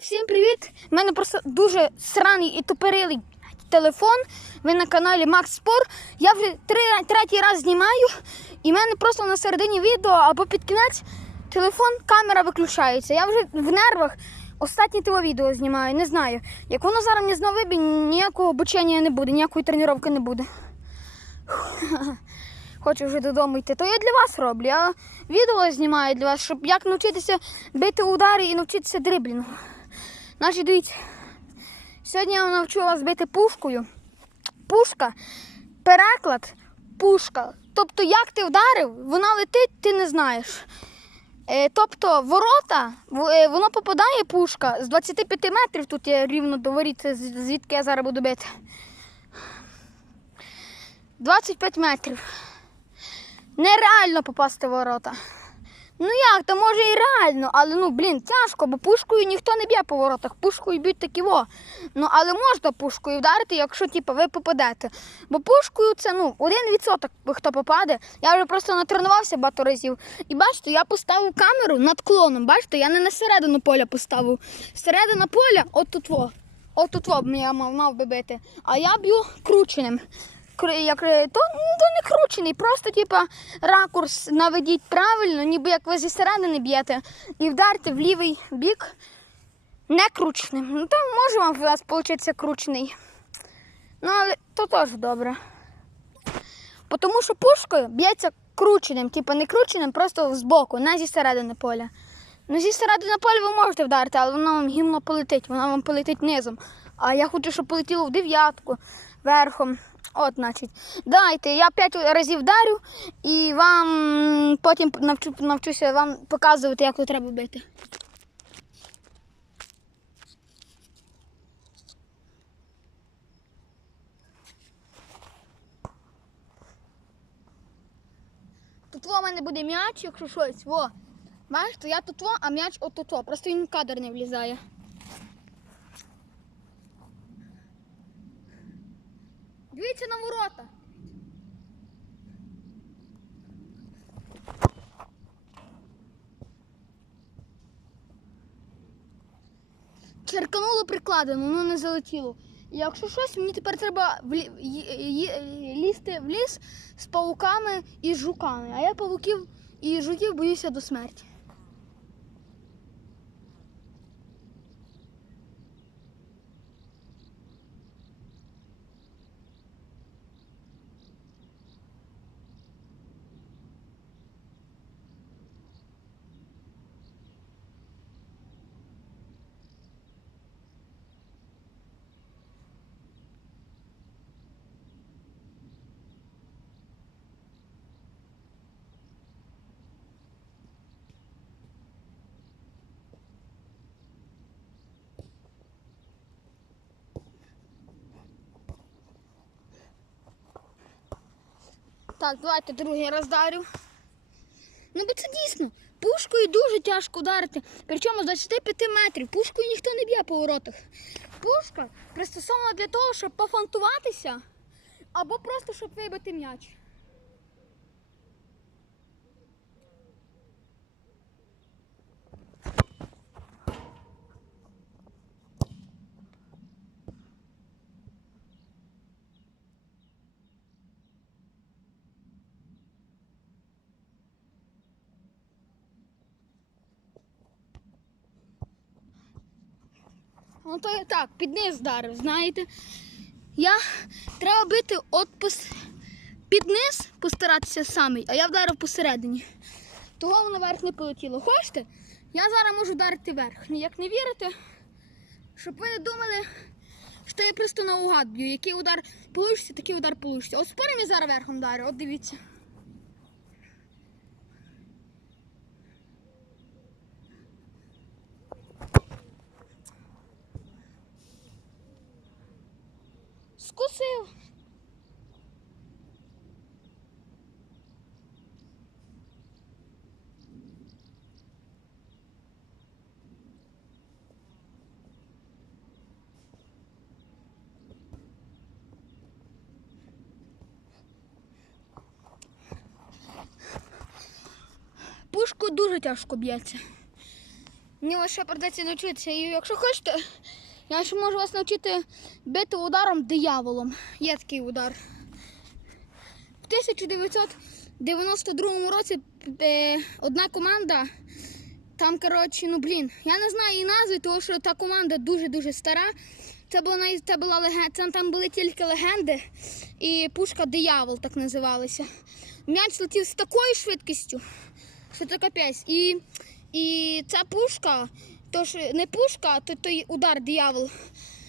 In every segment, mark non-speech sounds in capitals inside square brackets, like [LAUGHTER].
Всім привіт! У мене просто дуже сраний і тупорилий телефон. Ви на каналі Макс Спор. Я вже три, третій раз знімаю, і в мене просто на середині відео або під кінець телефон, камера виключається. Я вже в нервах останнє того відео знімаю, не знаю. Як воно зараз мені знову виб'є, ніякого обучення не буде, ніякої тренування не буде. [LAUGHS] Хочу вже додому йти. То я для вас роблю. Я відео знімаю для вас, щоб як навчитися бити удари і навчитися дриблінгу. Значить, дивіться, сьогодні я навчу вас бити пушкою. Пушка, переклад, пушка. Тобто, як ти вдарив, вона летить, ти не знаєш. Е, тобто, ворота, е, воно попадає пушка з 25 метрів, тут є рівно до воріт, звідки я зараз буду бити. 25 метрів. Нереально попасти в ворота. Ну як, то може і реально, але ну блін, тяжко, бо пушкою ніхто не б'є по воротах. Пушкою б'ють такі во. Ну але можна пушкою вдарити, якщо типу, ви попадете. Бо пушкою це ну один відсоток, хто попаде. Я вже просто натренувався багато разів. І бачите, я поставив камеру над клоном. Бачите, я не на середину поля поставив. Середина поля, от тут во. От тут во я мав, мав би бити. А я б'ю крученим. Як, е, то, ну, то не кручений, просто типа ракурс наведіть правильно, ніби як ви зі середини б'єте, і вдарте в лівий бік не крученим. Ну там може вам у вас вийти кручений. Ну, але то теж добре. Тому що пушкою б'ється крученим, типа не крученим, просто збоку, не зі середини поля. Ну, зі середини поля ви можете вдарити, але воно вам гімно полетить, воно вам полетить низом. А я хочу, щоб полетіло в дев'ятку, верхом. От, значить. Дайте, я п'ять разів вдарю і вам потім навчу, навчуся вам показувати, як тут треба бити. Тут в мене буде м'яч, якщо щось. Во. Бачите, я тут а м'яч отут. во. Просто він в кадр не влізає. Дивіться на ворота. Черкануло прикладом, воно не залетіло. Якщо щось, мені тепер треба в лі- ї- ї- лізти в ліс з павуками і жуками. А я павуків і жуків боюся до смерті. Так, давайте другий раз дарю. Ну, бо це дійсно. Пушкою дуже тяжко вдарити. Причому з 25 метрів. Пушкою ніхто не б'є по воротах. Пушка пристосована для того, щоб пофантуватися, або просто щоб вибити м'яч. Ну то я так, під низ вдарив, знаєте. Я треба бити от під низ постаратися самий, а я вдарив посередині. Того воно вверх не полетіло. Хочете? Я зараз можу вдарити вверх. Ну, Як не вірите, щоб ви не думали, що я просто наугад б'ю. Який удар получиться, такий удар получиться. От спорим я зараз верхом вдарю, от дивіться. Скусив. Пушку дуже тяжко б'ється. Мені лише придеться навчитися. І якщо хочете, я ще можу вас навчити бити ударом дияволом. Є такий удар. В 1992 році е, одна команда. Там, коротше, ну блін, я не знаю її назви, тому що та команда дуже-дуже стара. Це була це була леген... це там були тільки легенди і пушка диявол так називалася. М'яч летів з такою швидкістю, що це капець. І, і ця пушка, то ж не пушка, а то той удар диявол,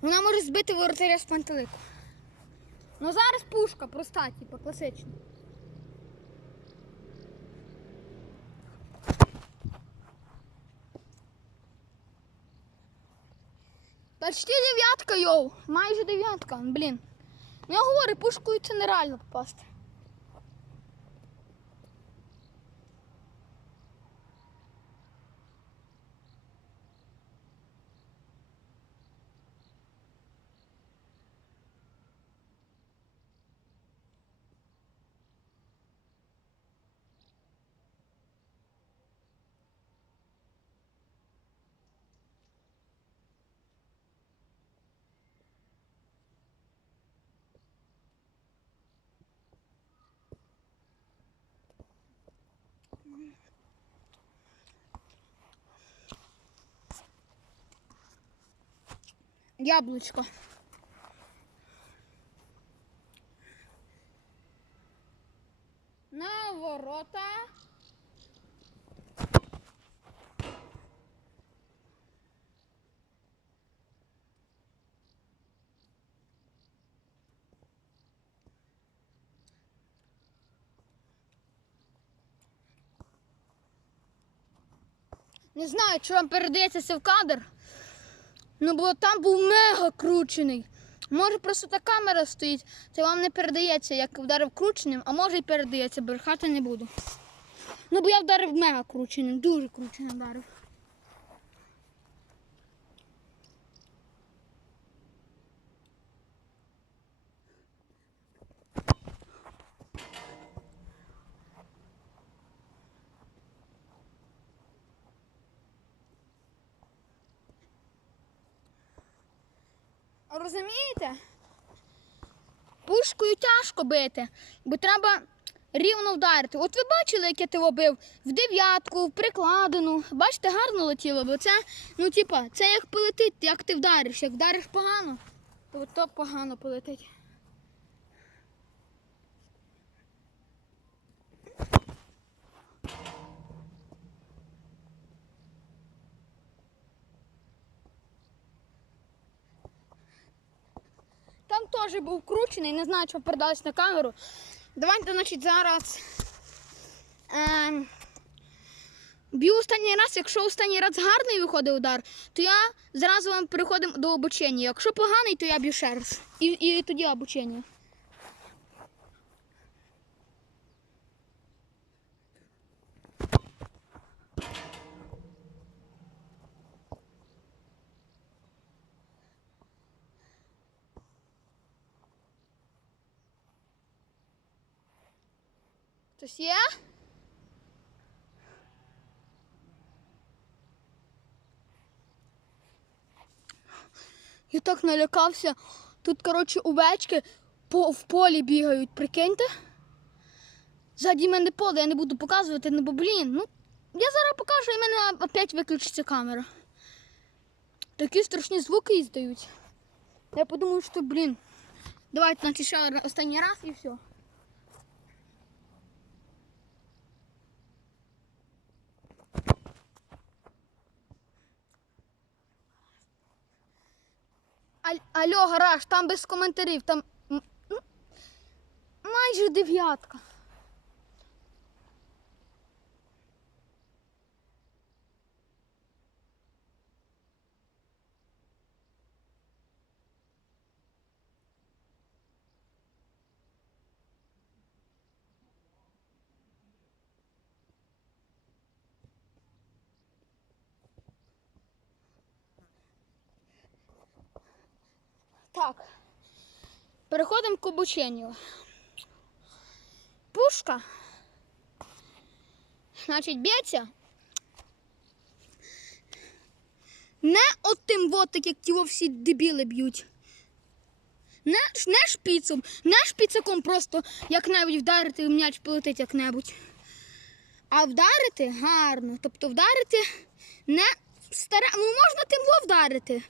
вона може збити воротаря з пантелику. Ну зараз пушка проста, типу, класична. Почти дев'ятка, йоу. Майже дев'ятка, блін. Ну я говорю, пушкою це нереально попасти. Яблучко. На ворота. Не знаю, чи вам передається це в кадр. Ну, бо там був мега кручений. Може, просто та камера стоїть, це вам не передається, як вдарив крученим, а може і передається, брехати не буду. Ну, бо я вдарив мега крученим, дуже крученим вдарив. Розумієте? Пушкою тяжко бити, бо треба рівно вдарити. От ви бачили, як я тебе бив в дев'ятку, в прикладину. Бачите, гарно летіло, бо це, ну, типа, це як полетить, як ти вдариш. Як вдариш погано, то, то погано полетить. Там теж був вкручений, не знаю, що передалось на камеру. Давайте, значить, зараз. Ем, б'ю останній раз, якщо останній раз гарний виходить удар, то я зразу вам переходимо до обучення. Якщо поганий, то я б'ю ще раз. І, і тоді обучення. Хтось є? Я так налякався. Тут, коротше, овечки по, в полі бігають, прикиньте. Ззаді мене поле, я не буду показувати, ну бо блін. Ну, я зараз покажу і в мене опять виключиться камера. Такі страшні звуки іздають. Я подумав, що, блін. Давайте ще останній раз і все. Аль- Алло, гараж, там без коментарів, там майже дев'ятка. Так. Переходимо к обученню. Пушка. Значить, б'ється. Не от тим вот, так як ті всі дебіли б'ють. Не, не шпіцом, не шпіцаком просто як-небудь вдарити м'яч полетить як-небудь. А вдарити гарно. Тобто вдарити не старе. Ну можна тим вдарити.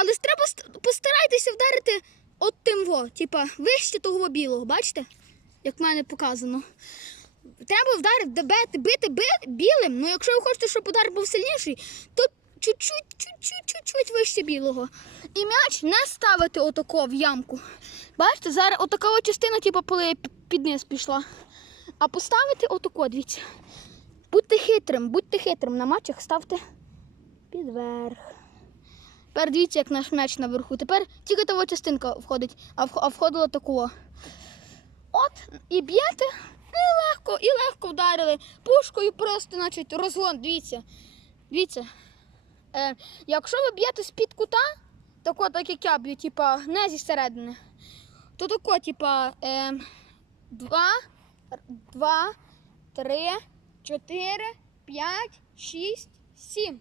Але треба постарайтеся вдарити от тим во, типа вище того білого, бачите? Як в мене показано. Треба вдарити, бити, бити білим. Ну якщо ви хочете, щоб удар був сильніший, то чуть-чуть, вище білого. І м'яч не ставити отако в ямку. Бачите, зараз отака частина, типу, поле під низ пішла. А поставити отако, дивіться. Будьте хитрим, будьте хитрим. На матчах ставте підверх. Тепер дивіться, як наш м'яч наверху. Тепер тільки того частинка входить, а входила такого. От, і б'єте, і легко, і легко вдарили. Пушкою просто, значить, розгон. Дивіться. Дивіться. Е, якщо ви б'єте з-під кута, тако, так як я б'ю, типа, не зі середини, то тако, типа, е, два, два, три, чотири, п'ять, шість, сім.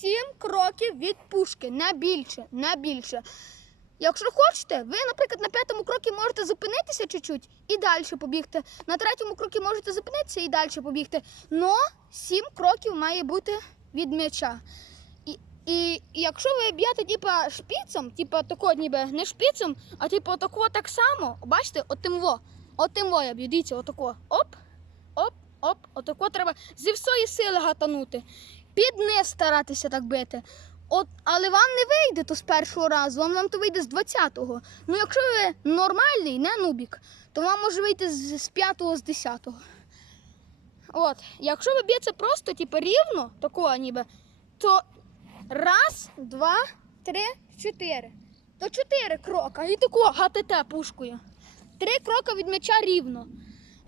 Сім кроків від пушки, не більше, не більше. Якщо хочете, ви, наприклад, на п'ятому крокі можете зупинитися чуть-чуть і далі побігти. На третьому крокі можете зупинитися і далі побігти. Но сім кроків має бути від м'яча. І, і, якщо ви б'єте типа шпіцем, типа тако ніби не шпіцем, а типу отако так само, бачите, отим во, отим во я б'ю, дивіться, отако. Оп, оп, оп, отако треба зі всієї сили гатанути. Під низ старатися так бити. От, але вам не вийде то з першого разу, вам, вам то вийде з 20-го. Ну, якщо ви нормальний, не нубік, то вам може вийти з, з 5-го, з 10-го. От, якщо ви б'єте просто, типу, рівно, такого ніби, то раз, два, три, чотири. То чотири крока. І тако ГТТ пушкою. Три крока від м'яча рівно.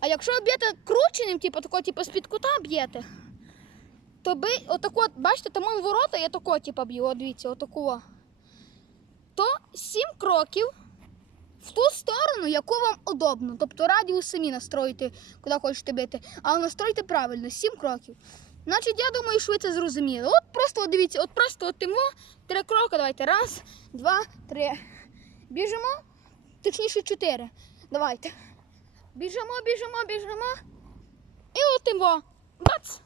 А якщо ви б'єте крученим, типу, тако, типу, з-під кута б'єте, то би, отако, бачите, там ворота, я тако, типу, б'ю, дивіться, отако. То сім кроків в ту сторону, яку вам удобно. Тобто радіус самі настроїти, куди хочете бити. Але настройте правильно, сім кроків. Значить, я думаю, що ви це зрозуміли. От просто от дивіться, от просто от тимо, три кроки. Давайте. Раз, два, три. Біжимо. Точніше, чотири. Давайте. Біжимо, біжимо, біжимо. І от тимо. Бац!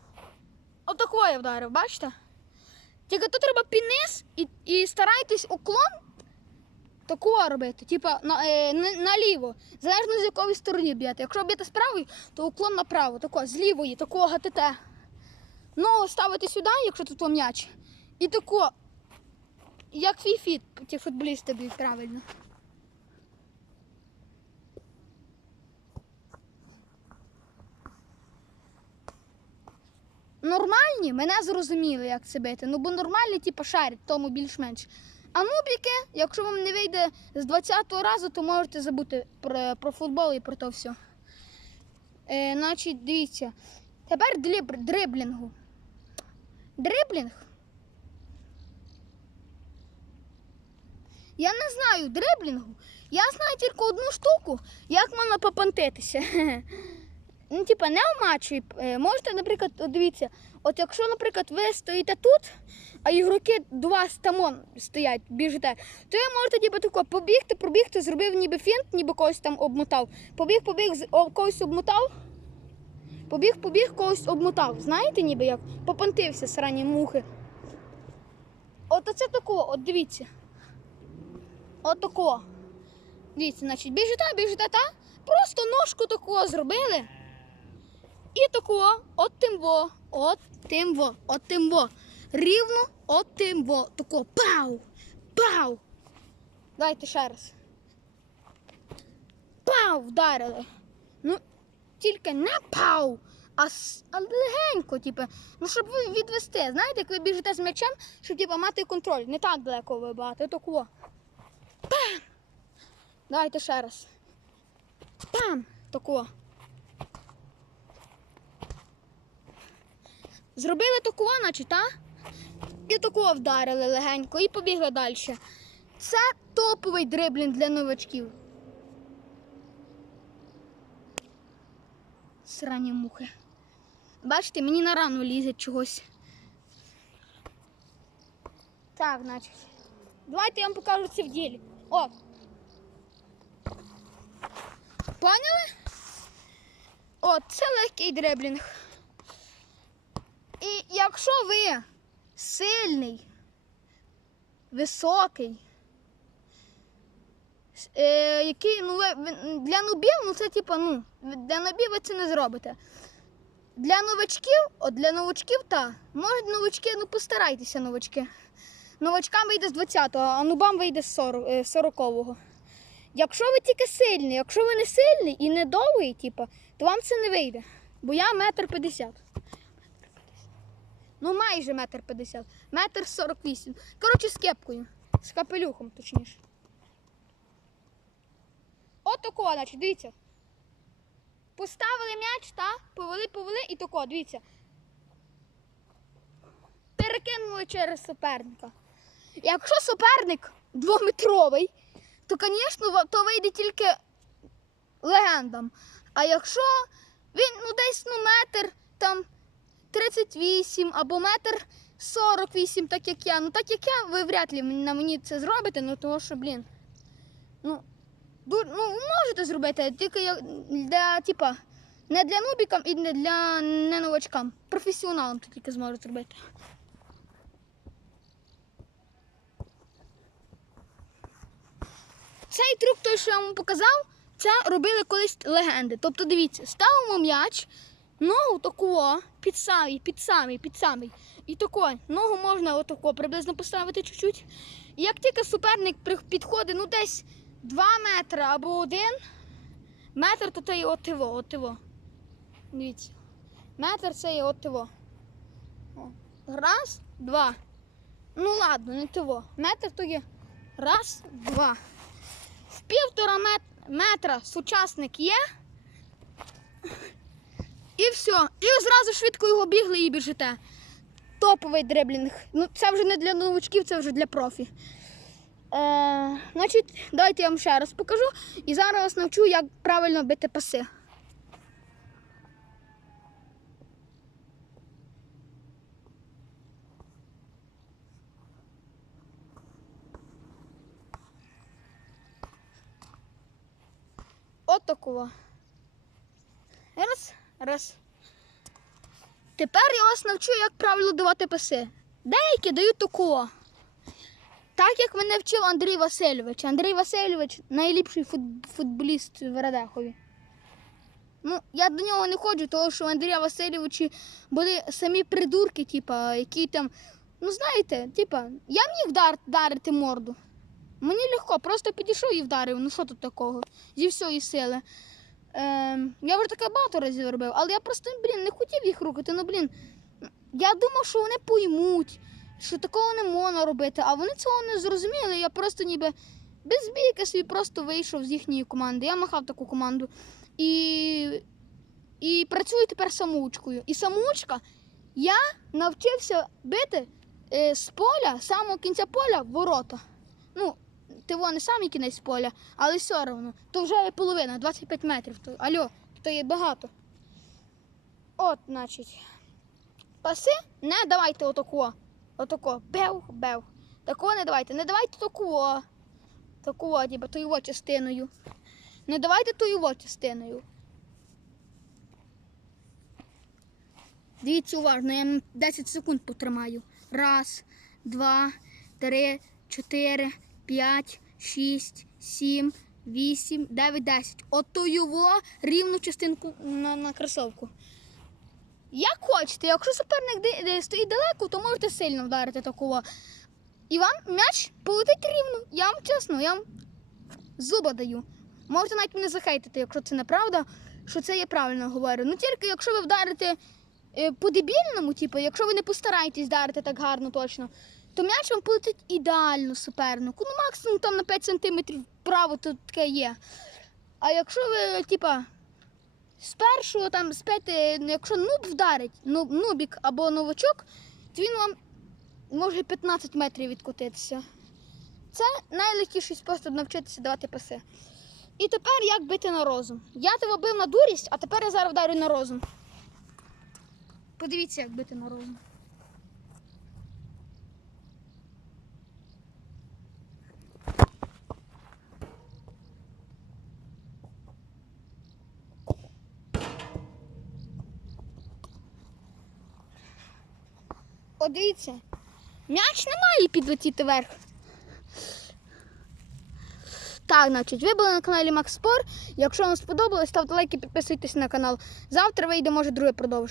Отако я вдарив, бачите? Тільки тут треба підниз і, і старайтесь уклон такого робити, типа на, е, наліво, залежно з якої сторони б'єте. Якщо б'єте з правої, то уклон направо, тако, з лівої, такого ГТТ. Ногу ставите сюди, якщо тут м'яч. І тако, як фіфіт, ті футболісти б'ють правильно. Нормальні мене зрозуміли, як це бити. Ну бо нормальні, типу, шарять, тому більш-менш. А нубіки, якщо вам не вийде з 20-го разу, то можете забути про, про футбол і про то все. Е, значить, дивіться. Тепер дриблінгу. Дриблінг. Я не знаю дриблінгу. Я знаю тільки одну штуку, як можна попантитися. [LAUGHS] Ну, типа, не матчі. Е, Можете, наприклад, дивіться, от якщо, наприклад, ви стоїте тут, а ігроки до вас там стоять, біжите, то ви можете типу, тако побігти, пробігти, зробив ніби фінт, ніби когось там обмотав. Побіг, побіг, когось обмотав. Побіг, побіг, когось обмотав. Знаєте, ніби як? Попантився срані мухи. От оце тако, от дивіться. От тако. Дивіться, значить, біжите, біжите, та? Просто ножку такого зробили. І тако, от тим во, от тим во, от тим во. Рівно от тим во. Тако, пау, пау. Дайте ще раз. Пау, вдарили. Ну, тільки не пау, а, а легенько, типу, ну, щоб відвести. Знаєте, як ви біжите з м'ячем, щоб типу, мати контроль. Не так далеко вибагати, тако. Пам! Давайте ще раз. Пам! Тако. Зробили такого, значить, а? І такого вдарили легенько і побігли далі. Це топовий дриблінг для новачків. Срані мухи. Бачите, мені на рану лізе чогось. Так, значить. Давайте я вам покажу це в ділі. О. Поняли? От, це легкий дреблінг. І якщо ви сильний, високий, е, який, ну, для нубів, ну це типа, ну, для нубів ви це не зробите. Для новачків, от для новачків, та. Може, новачки, ну постарайтеся, новачки. Новачкам вийде з 20-го, а нубам вийде з 40, е, 40-го. Якщо ви тільки сильний, якщо ви не сильний і не довгий, типу, то вам це не вийде. Бо я метр п'ятдесят. Ну, майже метр п'ятдесят. Метр сорок вісім. Коротше, з кепкою. З капелюхом, точніше. От тако, значить, дивіться. Поставили м'яч, та, повели, повели і тако, дивіться. Перекинули через суперника. Якщо суперник двометровий, то, звісно, то вийде тільки легендам. А якщо він ну, десь ну, метр там 38 або метр 48, так як я. Ну так як я, ви вряд ли на мені це зробите, ну тому що, блін. Ну, ну можете зробити, тільки я- для, типа, не для нубікам і не для не новачкам. Професіоналам то тільки зможуть зробити. Цей трюк, той, що я вам показав, це робили колись легенди. Тобто, дивіться, ставимо м'яч, ногу таку під самий, під самий, під самий. І тако, ногу можна отако приблизно поставити чуть-чуть. І як тільки суперник підходить ну десь 2 метри або 1 метр, то це є от його, от його. Дивіться. Метр це є от його. Раз, два. Ну ладно, не того. Метр то є. Раз, два. В півтора метра сучасник є. І все. І зразу швидко його бігли і біжите. Топовий дриблінг. Ну, це вже не для новачків, це вже для профі. Е, значить, давайте я вам ще раз покажу. І зараз навчу, як правильно бити паси. От. Раз, раз. Тепер я вас навчу, як правильно давати паси. Деякі дають такого. Так як мене вчив Андрій Васильович. Андрій Васильович найліпший фут- футболіст в Радехові. Ну, я до нього не ходжу, тому що у Андрія Васильовича були самі придурки, типа, які там. Ну, знаєте, типа, я міг вдар, вдарити морду. Мені легко, просто підійшов і вдарив. Ну що тут такого? Зі всієї сили. Ем, я вже таке багато разів робив, але я просто, блін, не хотів їх рухати. Ну, блін, я думав, що вони поймуть, що такого не можна робити, а вони цього не зрозуміли. Я просто ніби без бійки собі просто вийшов з їхньої команди. Я махав таку команду. І, і працюю тепер самоучкою. І самоучка я навчився бити е, з поля, самого кінця поля ворота. Ну, ти не самий кінець поля, але все одно. То вже є половина, 25 метрів. То, альо, то є багато. От, значить. Паси не давайте отако. Отако. Бев, бев. Такого не давайте. Не давайте такого. Такого, ніби ту його частиною. Не давайте ту його частиною. Дивіться уважно, я м 10 секунд потримаю. Раз, два, три, чотири, п'ять, шість, сім, вісім, дев'ять, десять. Ото його рівну частинку на, на кросовку. Як хочете, якщо суперник стоїть далеко, то можете сильно вдарити такого. І вам м'яч полетить рівно. Я вам чесно, я вам зуба даю. Можете навіть мене захейтити, якщо це неправда, що це я правильно говорю. Ну тільки якщо ви вдарите е, по-дебільному, типу, якщо ви не постараєтесь вдарити так гарно точно, то м'яч вам полетить ідеально супернику. Ну, максимум там на 5 см вправо то таке є. А якщо ви, типа, з першого там з якщо нуб вдарить, нуб, нубік або новачок, то він вам може 15 метрів відкотитися. Це найлегкіший спосіб навчитися давати паси. І тепер як бити на розум. Я тебе бив на дурість, а тепер я зараз вдарю на розум. Подивіться, як бити на розум. От дивіться. М'яч не має підлетіти вверх. Так, значить, ви були на каналі Макспор. Якщо вам сподобалось, ставте лайки, підписуйтесь на канал. Завтра вийде, може, друге продовження.